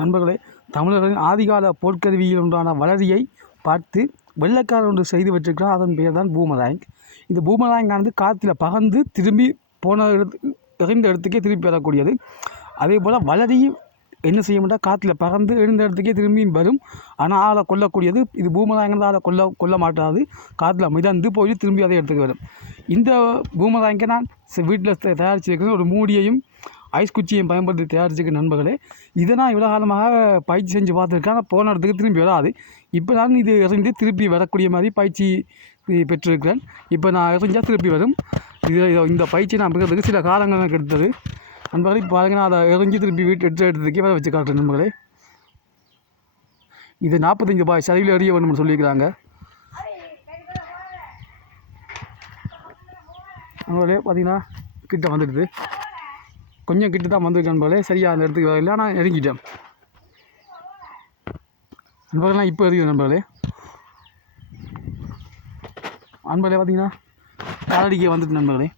நண்பர்களே, தமிழர்களின் ஆதிகால போர்க்கருவியில் ஒன்றான வளரியை பார்த்து வெள்ளைக்காரர் ஒன்று செய்து வச்சிருக்கிறார். அதன் பெயர் தான் பூமராங். இந்த பூமராங்கானது காற்றில் பகர்ந்து திரும்பி போன எறிந்த இடத்துக்கே திருப்பி வரக்கூடியது. அதே போல் வளரி என்ன செய்ய மாட்டால் காற்றில் பகர்ந்து எழுந்த இடத்துக்கே திரும்பியும் வரும். ஆனால் ஆளை கொல்லக்கூடியது. இது பூமராங்கிறது ஆளை கொல்ல மாட்டாது. காற்றில் மிதந்து போய் திரும்பி அதே இடத்துக்கு வரும். இந்த பூமராங்கை நான் வீட்டில் தயாரிச்சிருக்கிறது ஒரு மூடியையும் ஐஸ் குச்சியையும் பயன்படுத்தி தயாரிச்சிருக்க நண்பர்களே. இதை நான் இவ்வளோ காலமாக பயிற்சி செஞ்சு பார்த்துருக்கேன். ஆனால் போன இடத்துக்கு திரும்பி வராது. இப்போ நான் இது எறிந்து திருப்பி வரக்கூடிய மாதிரி பயிற்சி பெற்றிருக்கிறேன். இப்போ நான் எறிஞ்சால் திருப்பி வரும். இந்த பயிற்சி நான் பெறுறதுக்கு சில காலங்கள் எனக்கு எடுத்தது நண்பர்களே. இப்போ பாருங்க, நான் அதை எறிஞ்சு திருப்பி எடுத்ததுக்கே வர வச்சு காட்டுறேன் நண்பர்களே. இது 45 ரூபாய் சரிவில் எறிய வேணும்னு சொல்லியிருக்கிறாங்க நண்பர்களே. பார்த்தீங்கன்னா கிட்ட வந்துடுது. கொஞ்சம் கிட்ட தான் வந்துருக்கு நண்பர்களே. சரியாக அந்த இடத்துக்கு வரல, ஆனால் இறங்கிட்டேன் நண்பர்கள்லாம். இப்போ எறியும் நண்பர்களே. நண்பர்களே பார்த்தீங்கன்னா காலடிக்கே வந்துட்டு நண்பர்களே.